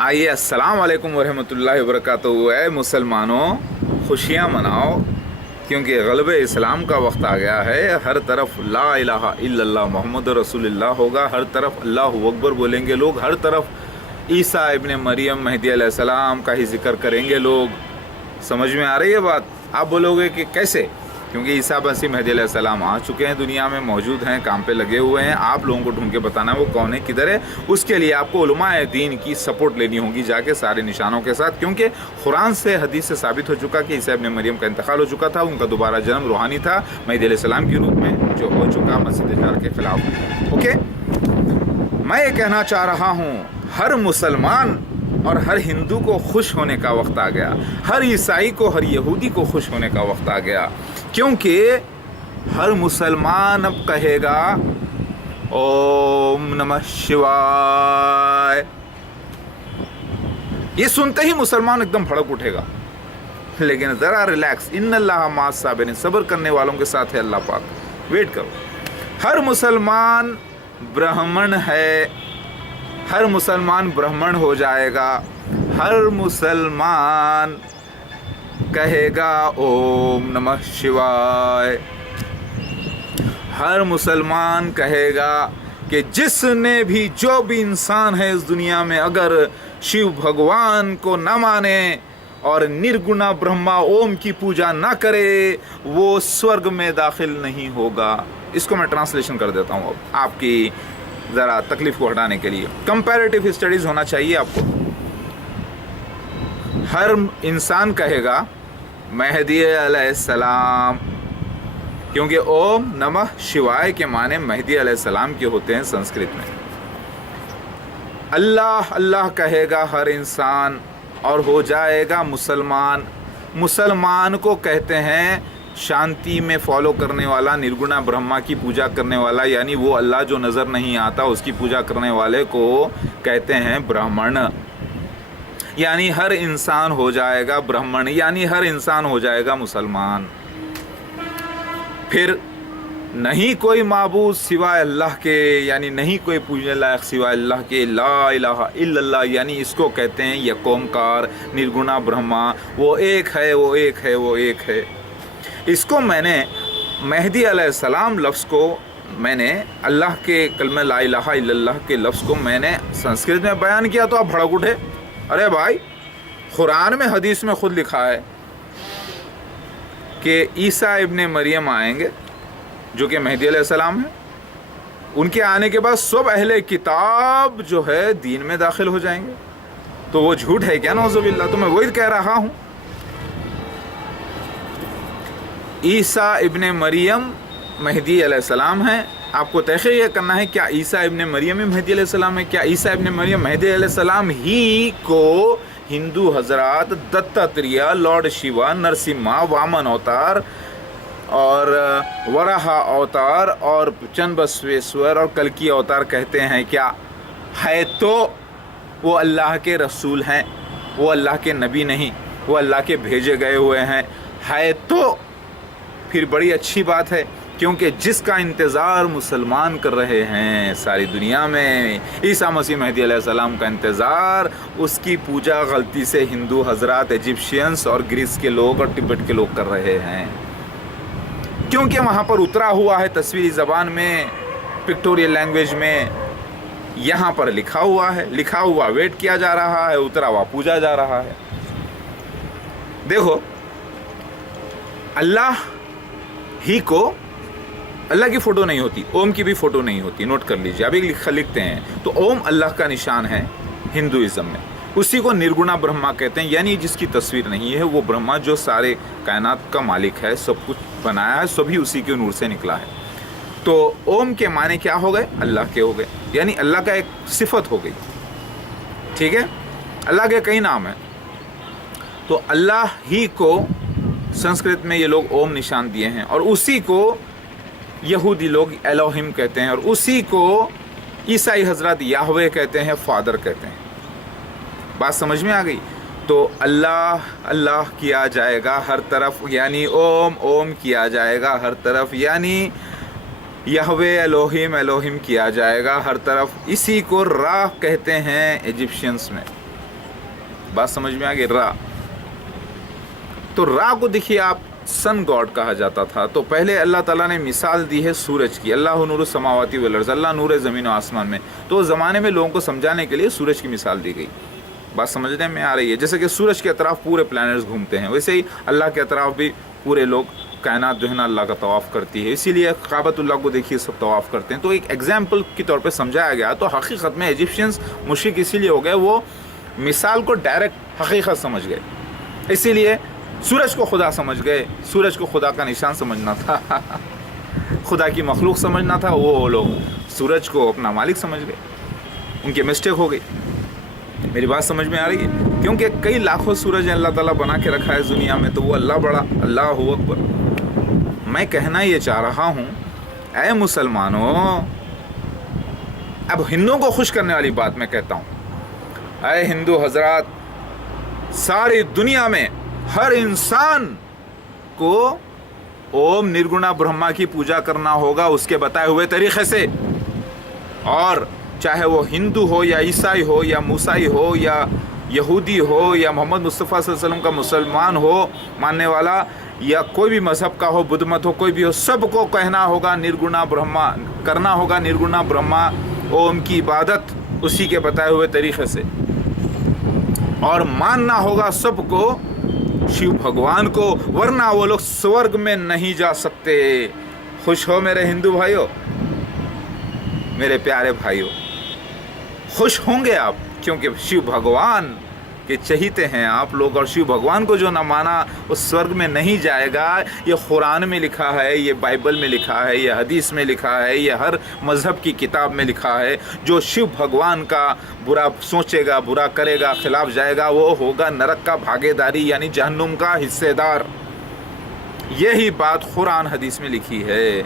आइए, अस्सलाम वालेकुम वरहमतुल्लाहि वबरकातुहू। ऐ मुसलमानों, खुशियाँ मनाओ क्योंकि ग़लबे इस्लाम का वक्त आ गया है। हर तरफ ला इलाहा इल्लल्लाह मुहम्मद रसूलुल्लाह होगा, हर तरफ अल्लाहु अकबर बोलेंगे लोग, हर तरफ ईसा इब्ने मरियम मेहदी अलैहिस्सलाम का ही जिक्र करेंगे लोग। समझ में आ रही है बात? आप बोलोगे कि कैसे? क्योंकि ईसा मसीह मेहदी अलैहिस्सलाम आ चुके हैं, दुनिया में मौजूद हैं, काम पे लगे हुए हैं। आप लोगों को ढूंढ के बताना है वो कौन है, किधर है। उसके लिए आपको उलमाए दीन की सपोर्ट लेनी होगी जाके सारे निशानों के साथ, क्योंकि कुरान से हदीस से साबित हो चुका कि ईसा इब्ने मरियम का इंतकाल हो चुका था। उनका दोबारा जन्म रूहानी था मेहदी अलैहिस्सलाम के रूप में, जो हो चुका मसीह दज्जाल के खिलाफ। ओके, मैं ये कहना चाह रहा हूँ, हर मुसलमान और हर हिंदू को खुश होने का वक्त आ गया, हर ईसाई को, हर यहूदी को खुश होने का वक्त आ गया, क्योंकि हर मुसलमान अब कहेगा ओम नमः शिवाय। ये सुनते ही मुसलमान एकदम भड़क उठेगा। लेकिन ज़रा रिलैक्स, इन्नल्लाह मास साबिरीन, सब्र करने वालों के साथ है अल्लाह पाक। वेट करो। हर मुसलमान ब्राह्मण है, हर मुसलमान ब्राह्मण हो जाएगा, हर मुसलमान कहेगा ओम नमः शिवाय। हर मुसलमान कहेगा कि जिसने भी, जो भी इंसान है इस दुनिया में, अगर शिव भगवान को न माने और निर्गुणा ब्रह्मा ओम की पूजा ना करे, वो स्वर्ग में दाखिल नहीं होगा। इसको मैं ट्रांसलेशन कर देता हूँ अब आपकी ज़रा तकलीफ को हटाने के लिए। कंपैरेटिव स्टडीज़ होना चाहिए आपको। हर इंसान कहेगा मेहदी अलैहिस्सलाम, क्योंकि ओम नमः शिवाय के माने मेहदी अलैहिस्सलाम के होते हैं संस्कृत में। अल्लाह अल्लाह कहेगा हर इंसान और हो जाएगा मुसलमान। मुसलमान को कहते हैं शांति में फॉलो करने वाला, निर्गुणा ब्रह्मा की पूजा करने वाला, यानी वो अल्लाह जो नज़र नहीं आता उसकी पूजा करने वाले को कहते हैं ब्राह्मण। यानी हर इंसान हो जाएगा ब्राह्मण, यानी हर इंसान हो जाएगा मुसलमान। फिर नहीं कोई माबूद सिवाय अल्लाह के, यानी नहीं कोई पूजने लायक सिवाय अल्लाह के, ला इलाहा इल्लल्लाह, यानी इसको कहते हैं यकोमकार, निर्गुणा ब्रह्मा, वो एक है, वो एक है, वो एक है। इसको मैंने मेहदी अलैहिस्सलाम लफ्ज़ को, मैंने अल्लाह के कलमे ला इलाहा इल्लल्लाह के लफ्ज़ को मैंने संस्कृत में बयान किया तो आप भड़क उठे। अरे भाई, कुरान में हदीस में खुद लिखा है कि ईसा इब्ने मरियम आएंगे जो कि मेहदी अलैहिस्सलाम है। उनके आने के बाद सब अहले किताब जो है दीन में दाखिल हो जाएंगे। तो वो झूठ है क्या? नौज़ुबिल्लाह। तो मैं वही कह रहा हूँ, ईसा इब्ने मरियम मेहदी अलैहिस्सलाम है। आपको तहक़ीक़ ये करना है, क्या ईसा इब्ने मरियम ही मेहदी अलैहिस्सलाम है? क्या ईसा इब्ने मरियम मेहदी अलैहिस्सलाम ही को हिंदू हजरात दत्तात्रेय, लॉर्ड शिवा, नरसिम्हा, वामन अवतार और वराहा अवतार और चन्नबसवेश्वर और कल्कि अवतार कहते हैं? क्या है? तो वो अल्लाह के रसूल हैं, वो अल्लाह के नबी नहीं, वो अल्लाह के भेजे गए हुए हैं। है तो फिर बड़ी अच्छी बात है, क्योंकि जिसका इंतज़ार मुसलमान कर रहे हैं सारी दुनिया में, ईसा मसीह मेहदी अलैहिस्सलाम का इंतज़ार, उसकी पूजा गलती से हिंदू हजरात, इजिप्शियंस और ग्रीस के लोग और तिब्बत के लोग कर रहे हैं। क्योंकि वहाँ पर उतरा हुआ है तस्वीरी ज़बान में, पिक्टोरियल लैंग्वेज में, यहाँ पर लिखा हुआ है, लिखा हुआ वेट किया जा रहा है, उतरा हुआ पूजा जा रहा है। देखो, अल्लाह ही को, अल्लाह की फ़ोटो नहीं होती, ओम की भी फ़ोटो नहीं होती, नोट कर लीजिए। अभी लिखते हैं तो ओम अल्लाह का निशान है हिंदुइज़्म में। उसी को निर्गुणा ब्रह्मा कहते हैं, यानी जिसकी तस्वीर नहीं है, वो ब्रह्मा जो सारे कायनात का मालिक है, सब कुछ बनाया है, सभी उसी के नूर से निकला है। तो ओम के माने क्या हो गए? अल्लाह के हो गए, यानी अल्लाह का एक सिफत हो गई। ठीक है, अल्लाह के कई नाम हैं। तो अल्लाह ही को संस्कृत में ये लोग ओम निशान दिए हैं, और उसी को यहूदी लोग एलोहिम कहते हैं, और उसी को ईसाई हजरत याहवे कहते हैं, फादर कहते हैं। बात समझ में आ गई? तो अल्लाह अल्लाह किया जाएगा हर तरफ, यानी ओम ओम किया जाएगा हर तरफ, यानी यहवे एलोहिम एलोहिम किया जाएगा हर तरफ। इसी को राह कहते हैं इजिप्शियंस में। बात समझ में आ गई। रा, तो रा को देखिए आप सन गॉड कहा जाता था। तो पहले अल्लाह ताला ने मिसाल दी है सूरज की, अल्लाह नूर समावाती वल अर्ज़, अल्लाह नूर ज़मीन और आसमान में। तो उस ज़माने में लोगों को समझाने के लिए सूरज की मिसाल दी गई। बात समझने में आ रही है? जैसे कि सूरज के अतराफ़ पूरे प्लैनेट्स घूमते हैं, वैसे ही अल्लाह के अतराफ़ भी पूरे लोग, कायनात जो है ना अल्लाह का तवाफ़ करती है। इसीलिए काबतुल्लाह को देखिए सब तवाफ़ करते हैं। तो एक एग्जाम्पल के तौर पर समझाया गया। तो हकीकत में इजिप्शियंस मुशरिक इसीलिए हो गए, वो मिसाल को डायरेक्ट हकीकत समझ गए, इसीलिए सूरज को खुदा समझ गए। सूरज को खुदा का निशान समझना था खुदा की मखलूक समझना था, वो लोग सूरज को अपना मालिक समझ गए। उनकी मिस्टेक हो गई। मेरी बात समझ में आ रही है? क्योंकि कई लाखों सूरज अल्लाह ताला बना के रखा है दुनिया में, तो वो अल्लाह बड़ा, अल्लाह हू अकबर। मैं कहना ये चाह रहा हूँ, ऐ मुसलमानों, अब हिंदुओं को खुश करने वाली बात मैं कहता हूँ, ऐ हिंदू हजरात, सारी दुनिया में हर इंसान को ओम निर्गुणा ब्रह्मा की पूजा करना होगा उसके बताए हुए तरीक़े से। और चाहे वो हिंदू हो या ईसाई हो या मूसाई हो या यहूदी हो या मोहम्मद मुस्तफ़ा सल्लल्लाहु अलैहि वसल्लम का मुसलमान हो मानने वाला, या कोई भी मज़हब का हो, बुद्ध मत हो, कोई भी हो, सबको कहना होगा निर्गुणा ब्रह्मा, करना होगा निर्गुणा ब्रह्मा ओम की इबादत उसी के बताए हुए तरीक़े से। और मानना होगा सबको शिव भगवान को, वरना वो लोग स्वर्ग में नहीं जा सकते। खुश हो मेरे हिंदू भाइयों, मेरे प्यारे भाइयों, खुश होंगे आप, क्योंकि शिव भगवान के चहीते हैं आप लोग। और शिव भगवान को जो न माना वो स्वर्ग में नहीं जाएगा। ये कुरान में लिखा है, ये बाइबल में लिखा है, ये हदीस में लिखा है, ये हर मज़हब की किताब में लिखा है। जो शिव भगवान का बुरा सोचेगा, बुरा करेगा, खिलाफ जाएगा, वो होगा नरक का भागीदारी, यानी जहन्नुम का हिस्सेदार। यही बात कुरान हदीस में लिखी है।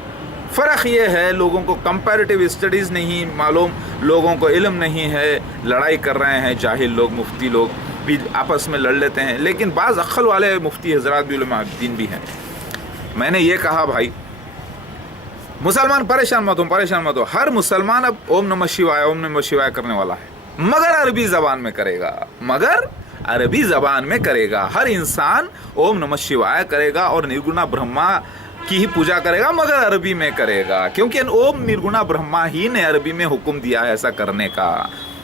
फ़र्क ये है, लोगों को कंपैरेटिव स्टडीज़ नहीं मालूम, लोगों को इल्म नहीं है, लड़ाई कर रहे हैं जाहिल लोग, मुफ्ती लोग भी आपस में लड़ लेते हैं। लेकिन बाज़ अक्ल वाले मुफ्ती हज़रात भी उलमा दीन भी हैं। मैंने ये कहा भाई, मुसलमान परेशान मत हो, परेशान मत हो। हर मुसलमान अब ओम नमः शिवाय, ओम नमः शिवाय करने वाला है, मगर अरबी ज़बान में करेगा, मगर अरबी ज़बान में करेगा। हर इंसान ओम नमः शिवाय करेगा और निर्गुणा ब्रह्मा की ही पूजा करेगा, मगर अरबी में करेगा, क्योंकि ओम निर्गुणा ब्रह्मा ही ने अरबी में हुक्म दिया है ऐसा करने का।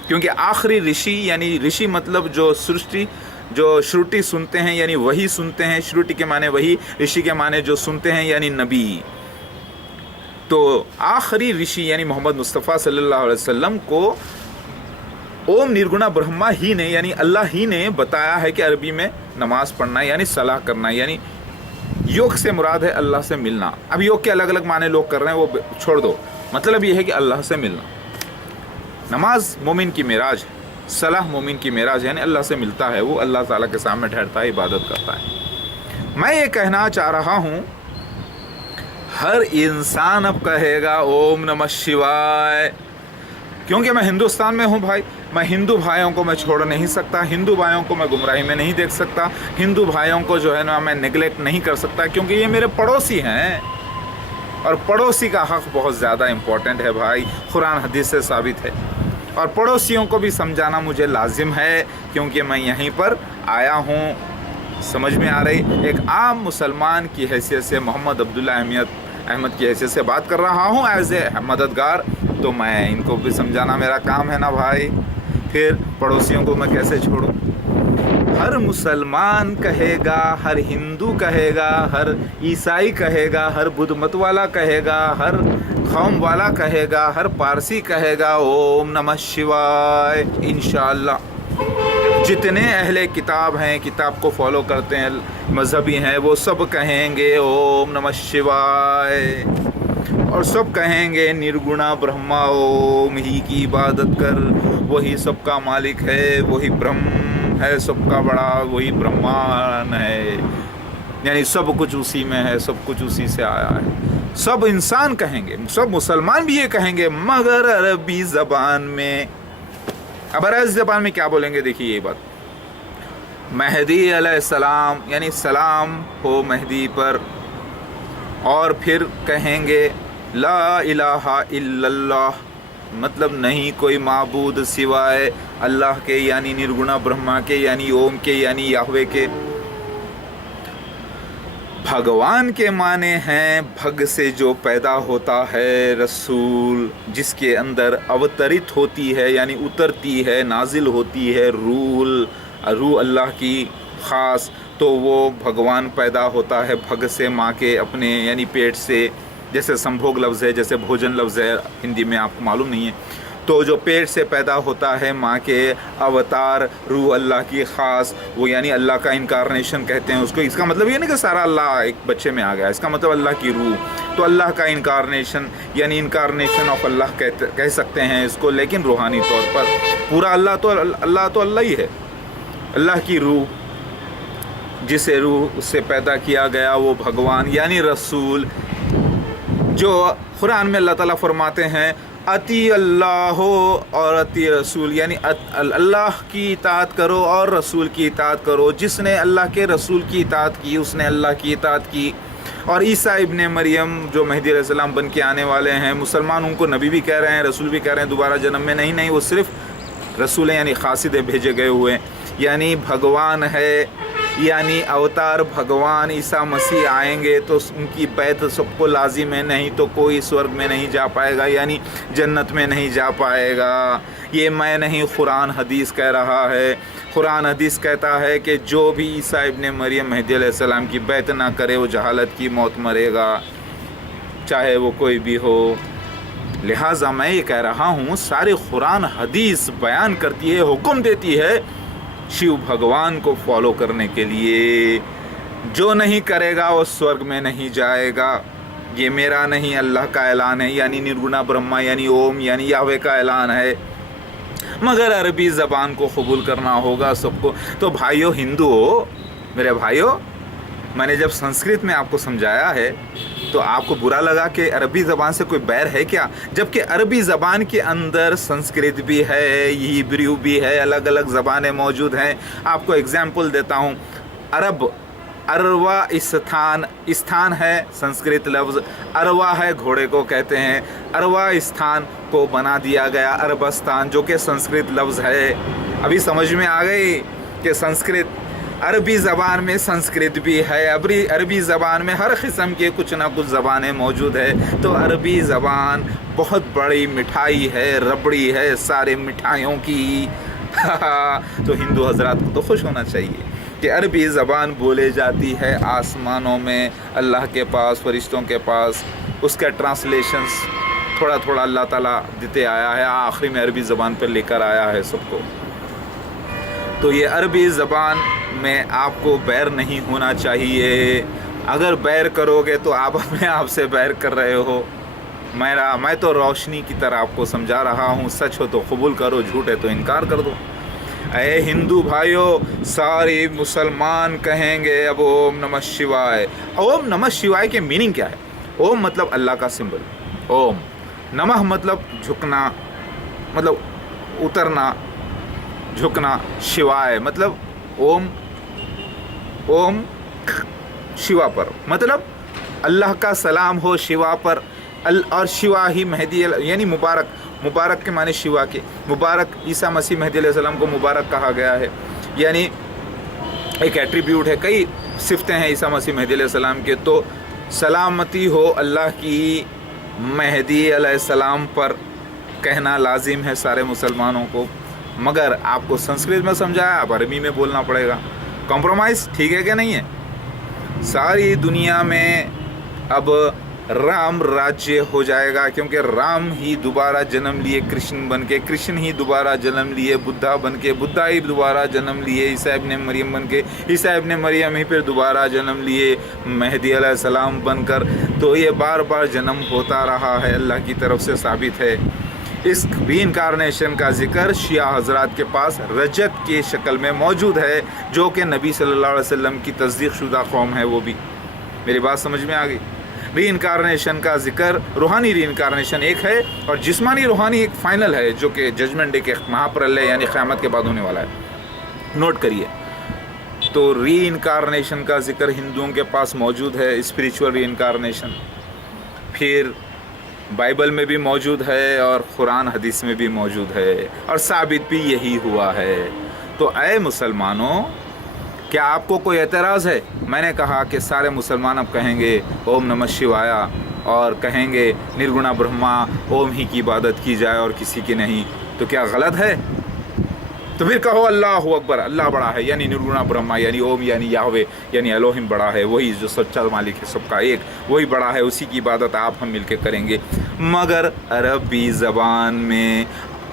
क्योंकि आखिरी ऋषि, यानी ऋषि मतलब जो सृष्टि, जो श्रुति सुनते हैं, यानी वही सुनते हैं। श्रुति के माने वही, ऋषि के माने जो सुनते हैं, यानी नबी। तो आखिरी ऋषि यानी मोहम्मद मुस्तफ़ा सल्लल्लाहु अलैहि वसल्लम को ओम निर्गुणा ब्रह्मा ही ने, यानी अल्लाह ही ने बताया है कि अरबी में नमाज पढ़ना, यानी सलाह करना, यानी योग से मुराद है अल्लाह से मिलना। अब योग के अलग अलग माने लोग कर रहे हैं, वो छोड़ दो। मतलब ये है कि अल्लाह से मिलना। नमाज मोमिन की मेराज, सलाह मोमिन की मेराज, यानी अल्लाह से मिलता है, वो अल्लाह ताला के सामने ठहरता है, इबादत करता है। मैं ये कहना चाह रहा हूँ, हर इंसान अब कहेगा ओम नमः शिवाय, क्योंकि मैं हिंदुस्तान में हूँ भाई। मैं हिंदू भाइयों को मैं छोड़ नहीं सकता, हिंदू भाइयों को मैं गुमराही में नहीं देख सकता, हिंदू भाइयों को जो है ना मैं नेगलेक्ट नहीं कर सकता, क्योंकि ये मेरे पड़ोसी हैं और पड़ोसी का हक़ बहुत ज़्यादा इम्पोर्टेंट है भाई, कुरान हदीस से साबित है। और पड़ोसियों को भी समझाना मुझे लाजिम है, क्योंकि मैं यहीं पर आया हूँ। समझ में आ रही? एक आम मुसलमान की हैसियत से, मोहम्मद अब्दुल्ला अहमद की हैसियत से बात कर रहा हूँ, एज ए मददगार। तो मैं इनको भी समझाना मेरा काम है ना भाई, फिर पड़ोसियों को मैं कैसे छोड़ूं? हर मुसलमान कहेगा, हर हिंदू कहेगा, हर ईसाई कहेगा, हर बुद्ध मत वाला कहेगा, हर कौम वाला कहेगा, हर पारसी कहेगा ओम नमः शिवाय। इंशाअल्लाह जितने अहले किताब हैं, किताब को फॉलो करते हैं, मजहबी हैं, वो सब कहेंगे ओम नमः शिवाय, और सब कहेंगे निर्गुणा ब्रह्मा ओम ही की इबादत कर, वही सबका मालिक है, वही ब्रह्म है सबका बड़ा, वही ब्रह्मान है, यानी सब कुछ उसी में है, सब कुछ उसी से आया है। सब इंसान कहेंगे, सब मुसलमान भी ये कहेंगे, मगर अरबी ज़बान में। अब अरबी ज़बान में क्या बोलेंगे? देखिए ये बात, महदी अलैहिस्सलाम, यानी सलाम हो महदी पर, और फिर कहेंगे ला इलाहा इल्लल्लाह, مطلب نہیں کوئی معبود سوائے اللہ کے یعنی نرگنا برہما کے یعنی اوم کے یعنی یہوے کے۔ بھگوان کے معنی ہیں بھگ سے جو پیدا ہوتا ہے، رسول جس کے اندر اوترت ہوتی ہے یعنی اترتی ہے، نازل ہوتی ہے روح اللہ کی خاص، تو وہ بھگوان پیدا ہوتا ہے بھگ سے، ماں کے اپنے یعنی پیٹ سے، جیسے سمبھوگ لفظ ہے، جیسے بھوجن لفظ ہے ہندی میں، آپ کو معلوم نہیں ہے، تو جو پیٹ سے پیدا ہوتا ہے ماں کے اوتار روح اللہ کی خاص، وہ یعنی اللہ کا انکارنیشن کہتے ہیں اس کو۔ اس کا مطلب یہ نہیں کہ سارا اللہ ایک بچے میں آ گیا، اس کا مطلب اللہ کی روح، تو اللہ کا انکارنیشن یعنی انکارنیشن آف اللہ کہہ سکتے ہیں اس کو، لیکن روحانی طور پر پورا اللہ تو اللہ ہی ہے، اللہ کی روح جسے روح سے پیدا کیا گیا وہ بھگوان یعنی رسول، جو قرآن میں اللہ تعالیٰ فرماتے ہیں اطیع اللہ اور اطیع رسول، یعنی اللہ کی اطاعت کرو اور رسول کی اطاعت کرو۔ جس نے اللہ کے رسول کی اطاعت کی اس نے اللہ کی اطاعت کی۔ اور عیسیٰ ابن مریم جو مہدی علیہ السلام بن کے آنے والے ہیں، مسلمان ان کو نبی بھی کہہ رہے ہیں، رسول بھی کہہ رہے ہیں، دوبارہ جنم میں نہیں، وہ صرف رسول ہیں یعنی قاصد بھیجے گئے ہوئے، یعنی بھگوان ہے، یعنی اوتار بھگوان عیسیٰ مسیح آئیں گے تو ان کی بیعت سب کو لازم ہے، نہیں تو کوئی سورگ میں نہیں جا پائے گا یعنی جنت میں نہیں جا پائے گا۔ یہ میں نہیں، قرآن حدیث کہہ رہا ہے۔ قرآن حدیث کہتا ہے کہ جو بھی عیسیٰ ابن مریم مہدی علیہ السلام کی بیعت نہ کرے وہ جہالت کی موت مرے گا، چاہے وہ کوئی بھی ہو۔ لہٰذا میں یہ کہہ رہا ہوں سارے قرآن حدیث بیان کرتی ہے، حکم دیتی ہے شیو بھگوان کو فالو کرنے کے لیے۔ جو نہیں کرے گا وہ سورگ میں نہیں جائے گا۔ یہ میرا نہیں، اللہ کا اعلان ہے، یعنی نرگنا برہما یعنی اوم یعنی یہوے کا اعلان ہے، مگر عربی زبان کو قبول کرنا ہوگا سب کو۔ تو بھائیو ہندو ہو، میرے بھائیو، میں نے جب سنسکرت میں آپ کو سمجھایا ہے تو آپ کو برا لگا کہ عربی زبان سے کوئی بیر ہے کیا، جبکہ عربی زبان کے اندر سنسکرت بھی ہے، ہیبریو بھی ہے، الگ الگ زبانیں موجود ہیں۔ آپ کو اگزامپل دیتا ہوں، اروا استھان ہے سنسکرت لفظ، اروا ہے گھوڑے کو کہتے ہیں، اروا استھان کو بنا دیا گیا عربستان، جو کہ سنسکرت لفظ ہے۔ ابھی سمجھ میں آ گئی کہ سنسکرت، عربی زبان میں سنسکرت بھی ہے، عربی زبان میں ہر قسم کے کچھ نہ کچھ زبانیں موجود ہے، تو عربی زبان بہت بڑی مٹھائی ہے، ربڑی ہے سارے مٹھائیوں کی۔ تو ہندو حضرات کو تو خوش ہونا چاہیے کہ عربی زبان بولے جاتی ہے آسمانوں میں، اللہ کے پاس، فرشتوں کے پاس، اس کا ٹرانسلیشنز تھوڑا تھوڑا اللہ تعالیٰ دیتے آیا ہے، آخری میں عربی زبان پر لے کر آیا ہے سب کو۔ تو یہ عربی زبان میں آپ کو بیر نہیں ہونا چاہیے۔ اگر بیر کرو گے تو آپ اپنے آپ سے بیر کر رہے ہو۔ میں تو روشنی کی طرح آپ کو سمجھا رہا ہوں، سچ ہو تو قبول کرو، جھوٹ ہے تو انکار کر دو۔ اے ہندو بھائیو، سارے مسلمان کہیں گے اب اوم نمہ شیوائے۔ اوم نمہ شیوائے کے میننگ کیا ہے؟ اوم مطلب اللہ کا سمبل، اوم، نمہ مطلب جھکنا، مطلب اترنا، جھکنا، شیوائے مطلب اوم شیوا پر، مطلب اللہ کا سلام ہو شیوا پر، اور شیوا ہی مہدی یعنی مبارک کے معنی شیوا کے، مبارک عیسیٰ مسیح مہدی علیہ السلام کو مبارک کہا گیا ہے، یعنی ایک ایٹریبیوٹ ہے، کئی صفتیں ہیں عیسیٰ مسیح مہدی علیہ السلام کے، تو سلامتی ہو اللہ کی مہدی علیہ السلام پر کہنا لازم ہے سارے مسلمانوں کو۔ مگر آپ کو سنسکرت میں سمجھایا، اب عربی میں بولنا پڑے گا۔ کمپرومائز ٹھیک ہے کہ نہیں ہے؟ ساری دنیا میں اب رام راجیہ ہو جائے گا، کیونکہ رام ہی دوبارہ جنم لیے کرشن بن کے، کرشن ہی دوبارہ جنم لیے بدھا بن کے، بدھا ہی دوبارہ جنم لیے عیسیٰ ابن مریم بن کے، عیسیٰ ابن مریم ہی پھر دوبارہ جنم لیے مہدی علیہ السلام بن کر۔ تو یہ بار بار جنم ہوتا رہا ہے، اللہ کی طرف سے ثابت ہے۔ اس ری انکارنیشن کا ذکر شیعہ حضرات کے پاس رجت کی شکل میں موجود ہے، جو کہ نبی صلی اللہ علیہ وسلم کی تصدیق شدہ قوم ہے۔ وہ بھی میری بات سمجھ میں آ گئی؟ ری انکارنیشن کا ذکر، روحانی ری انکارنیشن ایک ہے، اور جسمانی روحانی ایک فائنل ہے، جو کہ ججمنٹ ڈے کے مہاپرلے یعنی قیامت کے بعد ہونے والا ہے۔ نوٹ کریے، تو ری انکارنیشن کا ذکر ہندوؤں کے پاس موجود ہے، اسپریچول ری انکارنیشن۔ پھر बाइबल में भी मौजूद है और कुरान हदीस में भी मौजूद है और साबित भी यही हुआ है। तो ऐ मुसलमानों, क्या आपको कोई एतराज़ है? मैंने कहा कि सारे मुसलमान अब कहेंगे ओम नमः शिवाय और कहेंगे निर्गुणा ब्रह्मा, ओम ही की इबादत की जाए और किसी की नहीं। तो क्या गलत है? तो फिर कहो अल्लाह अकबर, अल्लाह बड़ा है, यानी निर्गुणा ब्रह्मा, यानी ओम, यानी याहवे, यानी एलोहिम बड़ा है, वही जो सच्चा मालिक है सबका एक, वही बड़ा है, उसी की इबादत आप हम मिलके करेंगे। मगर अरबी ज़बान में,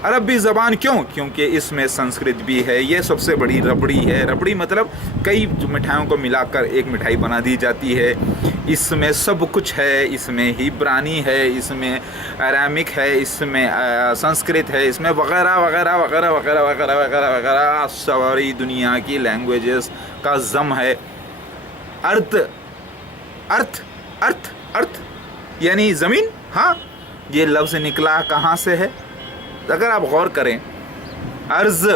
अरबी ज़बान क्यों? क्योंकि इसमें संस्कृत भी है। ये सबसे बड़ी रबड़ी है। रबड़ी मतलब कई मिठाइयों को मिलाकर एक मिठाई बना दी जाती है। इसमें सब कुछ है, इसमें हिब्रानी है, इसमें अरामिक है, इसमें संस्कृत है, इसमें वगैरह वगैरह वगैरह वगैरह वगैरह वगैरह वगैरह सारी दुनिया की लैंग्वेजेस का जम है। अर्थ अर्थ अर्थ अर्थ यानी ज़मीन। हाँ, ये लफ्ज़ निकला कहाँ से है? अगर आप गौर करें, अर्ज़,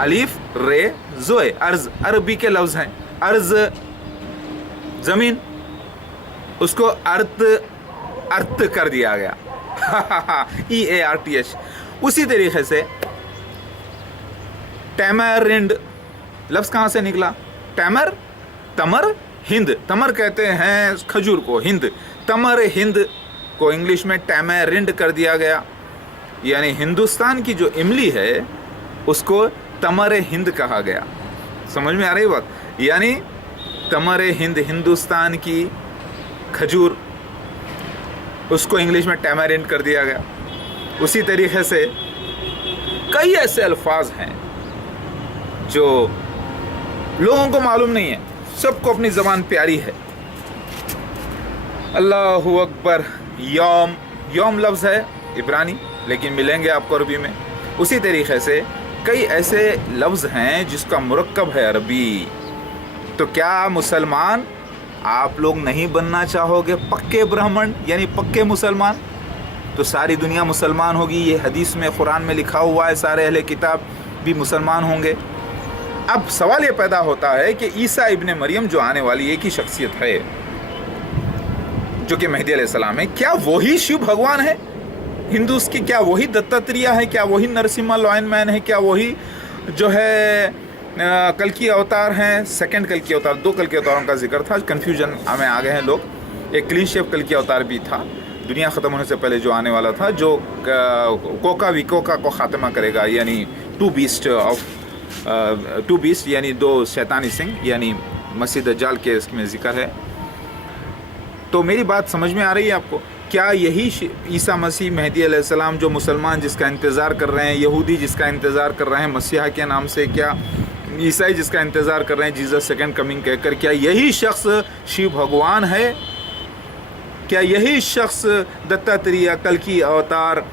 अलीफ रे ज़ोए, अर्ज़ अरबी के लफ्ज़ हैं। अर्ज़ ज़मीन, उसको अर्थ अर्थ कर दिया गया EARTH। उसी तरीके से टैमरिंड लफ्ज़ कहाँ से निकला? टैमर, तमर, हिंद। तमर कहते हैं खजूर को, हिंद, तमर हिंद को इंग्लिश में टैमरिंड कर दिया गया। यानी हिंदुस्तान की जो इमली है उसको तमर हिंद कहा गया। समझ में आ रही बात? यानी तमर हिंद, हिंदुस्तान की खजूर, उसको इंग्लिश में टैमरिंड कर दिया गया। उसी तरीके से कई ऐसे अल्फाज हैं जो लोगों को मालूम नहीं है, सबको अपनी ज़बान प्यारी है। अल्लाहु अकबर, यौम, यौम लफ्ज़ है इब्रानी, लेकिन मिलेंगे आपको अरबी में। उसी तरीके से कई ऐसे लफ्ज़ हैं जिसका मुरक्कब है अरबी। तो क्या मुसलमान आप लोग नहीं बनना चाहोगे पक्के ब्राह्मण, यानी पक्के मुसलमान? तो सारी दुनिया मुसलमान होगी, ये हदीस में कुरान में लिखा हुआ है, सारे अहले किताब भी मुसलमान होंगे। अब सवाल ये पैदा होता है कि ईसा इब्ने मरियम जो आने वाली एक ही शख्सियत है जो कि मेहदी अलैहिस्सलाम है, क्या वही शिव भगवान है हिंदूस की? क्या वही दत्तात्रेय है? क्या वही नरसिम्हा लॉयन मैन है? क्या वही जो है कल्कि अवतार हैं? सेकंड कल्कि अवतार, 2 कल्कि अवतारों का जिक्र था, कन्फ्यूजन हमें आ गए हैं लोग। एक क्लीन शेव कल्कि अवतार भी था, दुनिया ख़त्म होने से पहले जो आने वाला था, जो कोका विकोका को ख़ात्मा करेगा, यानी टू बीस्ट यानी 2 शैतानी सिंह, यानी मसीह दज्जाल के इसमें जिक्र है। तो मेरी बात समझ में आ रही है आपको? क्या यही ईसा मसीह मेहदी अलैहिस्सलाम जो मुसलमान जिसका इंतज़ार कर रहे हैं, यहूदी जिसका इंतज़ार कर रहे हैं मसीहा के नाम से, क्या ईसाई जिसका इंतज़ार कर रहे हैं जीसस सेकंड कमिंग कहकर, क्या यही शख्स शिव भगवान है? क्या यही शख्स दत्तात्रेय, कल्कि अवतार,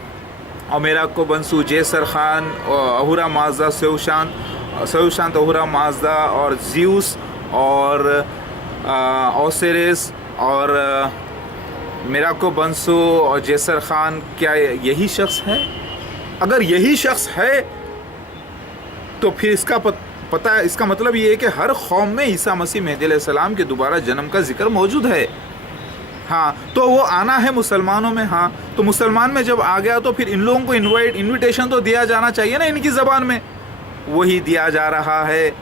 अमेरा को बंसू, जेसर खान, अहुरा माजदा, सेवशांत अहुरा माजदा और ज़्यूस और ओसिरिस और मेरा को बंसू और जेसर खान, क्या यही शख्स है? अगर यही शख्स है तो फिर इसका पता है, इसका मतलब ये है कि हर कौम में ईसा मसीह मेहदी अलैहिस्सलाम के दोबारा जन्म का जिक्र मौजूद है। हाँ, तो वो आना है मुसलमानों में। हाँ, तो मुसलमान में जब आ गया तो फिर इन लोगों को इन्विटेशन तो दिया जाना चाहिए ना इनकी ज़बान में, वही दिया जा रहा है।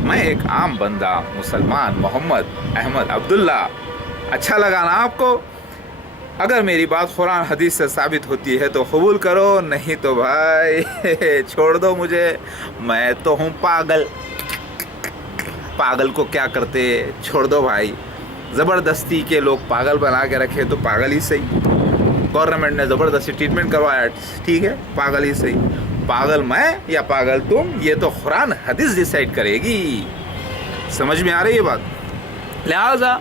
मैं एक आम बंदा मुसलमान मोहम्मद अहमद अब्दुल्ला, अच्छा लगा ना आपको? अगर मेरी बात कुरान हदीस से साबित होती है तो कबूल करो, नहीं तो भाई छोड़ दो मुझे, मैं तो हूँ पागल। पागल को क्या करते, छोड़ दो भाई। ज़बरदस्ती के लोग पागल बना के रखे तो पागल ही सही। गवर्नमेंट ने ज़बरदस्ती ट्रीटमेंट करवाया, ठीक है, पागल ही सही। पागल मैं या पागल तुम, ये तो कुरान हदीस डिसाइड करेगी। समझ में आ रही है बात? लिहाजा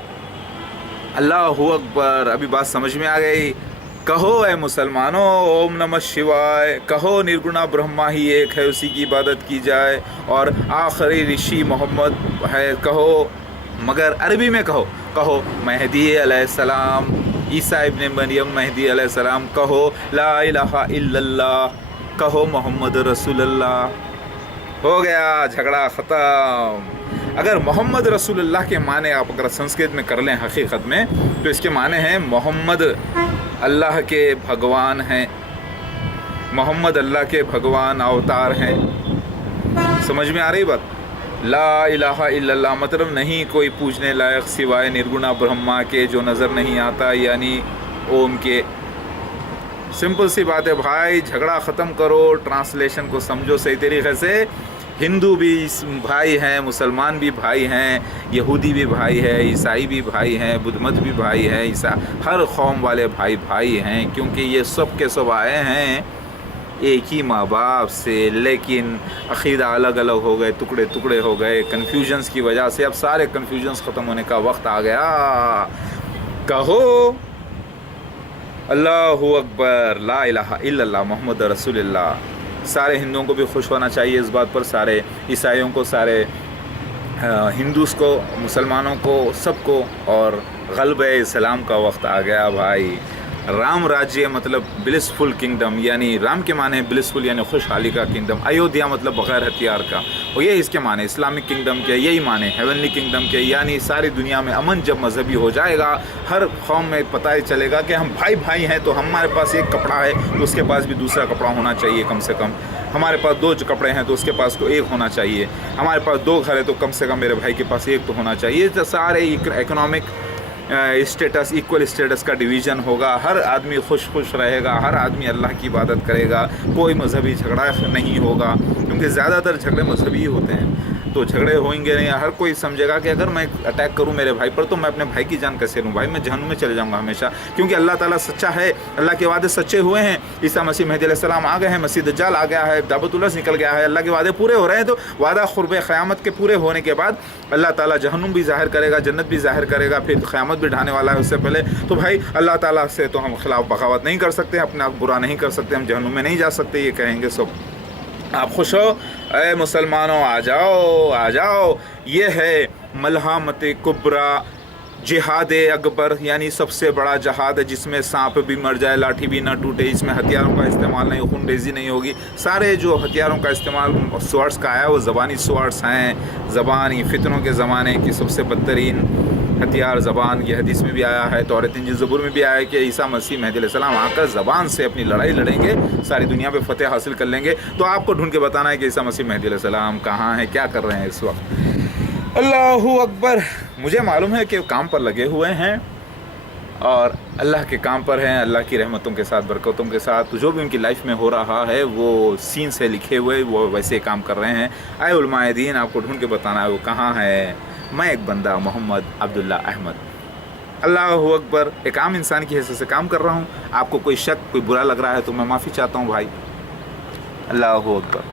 अल्लाहु अकबर, अभी बात समझ में आ गई। कहो ऐ मुसलमानों ओम नमः शिवाय, कहो निर्गुणा ब्रह्मा ही एक है, उसी की इबादत की जाए और आखिरी ऋषि मोहम्मद है, कहो। मगर अरबी में कहो, कहो मेहदी अलैहिस्सलाम, ईसा इब्ने मरियम मेहदी अलैहिस्सलाम, कहो ला इलाहा इल्लल्लाह, कहो मोहम्मद रसूलुल्लाह। हो गया झगड़ा ख़त्म। اگر محمد رسول اللہ کے معنی آپ اگر سنسکرت میں کر لیں حقیقت میں تو اس کے معنی ہیں محمد اللہ کے بھگوان ہیں، محمد اللہ کے بھگوان اوتار ہیں۔ سمجھ میں آ رہی بات؟ لا الہ الا اللہ مطلب نہیں کوئی پوجنے لائق سوائے نرگنا برہما کے جو نظر نہیں آتا، یعنی اوم کے۔ سمپل سی بات ہے بھائی، جھگڑا ختم کرو، ٹرانسلیشن کو سمجھو صحیح طریقے سے۔ ہندو بھی بھائی ہیں، مسلمان بھی بھائی ہیں، یہودی بھی بھائی ہے، عیسائی بھی بھائی ہیں، بدھ مت بھی بھائی ہیں، ہر قوم والے بھائی ہیں، کیونکہ یہ سب کے سب آئے ہیں ایک ہی ماں باپ سے، لیکن عقیدہ الگ الگ ہو گئے، ٹکڑے ٹکڑے ہو گئے کنفیوژنس کی وجہ سے۔ اب سارے کنفیوژنس ختم ہونے کا وقت آ گیا۔ کہو اللہ اکبر، لا الہ الا اللہ محمد رسول اللہ۔ سارے ہندوؤں کو بھی خوش ہونا چاہیے اس بات پر، سارے عیسائیوں کو، سارے ہندوز کو، مسلمانوں کو، سب کو، اور غلبہ اسلام کا وقت آ گیا بھائی۔ رام راجیہ مطلب بلسفل کنگڈم، یعنی رام کے معنی بلسفل یعنی خوشحالی کا کنگڈم، ایودھیا مطلب بغیر ہتھیار کا، اور یہ اس کے معنی اسلامک کنگڈم کے یہی معنی ہیونلی کنگڈم کے، یعنی ساری دنیا میں امن جب مذہبی ہو جائے گا، ہر قوم میں پتہ ہی چلے گا کہ ہم بھائی ہیں، تو ہمارے پاس ایک کپڑا ہے تو اس کے پاس بھی دوسرا کپڑا ہونا چاہیے کم سے کم، ہمارے پاس 2 کپڑے ہیں تو اس کے پاس تو ایک ہونا چاہیے، ہمارے پاس 2 گھر ہے تو کم سے کم میرے بھائی کے پاس ایک تو ہونا چاہیے۔ تو سارے اکنامک اسٹیٹس، ایکول اسٹیٹس کا ڈویژن ہوگا، ہر آدمی خوش رہے گا، ہر آدمی اللہ کی عبادت کرے گا، کوئی مذہبی جھگڑا نہیں ہوگا، کیونکہ زیادہ تر جھگڑے مذہبی ہی ہوتے ہیں، تو جھگڑے ہوئیں گے نہیں۔ ہر کوئی سمجھے گا کہ اگر میں اٹیک کروں میرے بھائی پر تو میں اپنے بھائی کی جان کیسے لوں، بھائی میں جہنم میں چلے جاؤں گا ہمیشہ، کیونکہ اللہ تعالیٰ سچا ہے، اللہ کے وعدے سچے ہوئے ہیں، عیسیٰ مسیح مہدی علیہ السلام آ گئے ہیں، مسیح دجال آ گیا ہے، دعوت الرس نکل گیا ہے، اللہ کے وعدے پورے ہو رہے ہیں، تو وعدہ قرب قیامت کے پورے ہونے کے بعد اللہ تعالیٰ جہنم بھی ظاہر کرے گا، جنت بھی ظاہر کرے گا، پھر قیامت بھی ڈھانے والا ہے اس سے پہلے۔ تو بھائی اللہ تعالیٰ سے تو ہم خلاف بغاوت نہیں کر سکتے، اپنے آپ برا نہیں کر سکتے، ہم جہنم میں نہیں جا سکتے، یہ کہیں گے سب۔ آپ خوش ہو؟ اے مسلمانوں آ جاؤ، یہ ہے ملحمت کبریٰ، جہاد اکبر، یعنی سب سے بڑا جہاد ہے، جس میں سانپ بھی مر جائے، لاٹھی بھی نہ ٹوٹے، اس میں ہتھیاروں کا استعمال نہیں، خون ریزی نہیں ہوگی، سارے جو ہتھیاروں کا استعمال سوارڈز کا آیا وہ زبانی سوارڈز ہیں، زبانی فتنوں کے زمانے کی سب سے بدترین ہتھیار زبان، یہ حدیث میں بھی آیا ہے، تورات انجیل زبور میں بھی آیا ہے کہ عیسیٰ مسیح مہدی علیہ السلام آ کر زبان سے اپنی لڑائی لڑیں گے، ساری دنیا پہ فتح حاصل کر لیں گے۔ تو آپ کو ڈھونڈ کے بتانا ہے کہ عیسیٰ مسیح مہدی علیہ السلام کہاں ہیں، کیا کر رہے ہیں اس وقت۔ اللہ اکبر۔ مجھے معلوم ہے کہ کام پر لگے ہوئے ہیں اور اللہ کے کام پر ہیں، اللہ کی رحمتوں کے ساتھ، برکتوں کے ساتھ، جو بھی ان کی لائف میں ہو رہا ہے وہ سین سے لکھے ہوئے وہ ویسے کام کر رہے ہیں۔ اے علماء دین، آپ کو ڈھونڈ کے بتانا ہے وہ کہاں ہے۔ میں ایک بندہ محمد عبداللہ احمد، اللہ اکبر، ایک عام انسان کی حیثیت سے کام کر رہا ہوں۔ آپ کو کوئی شک، کوئی برا لگ رہا ہے تو میں معافی چاہتا ہوں بھائی۔ اللہ اکبر۔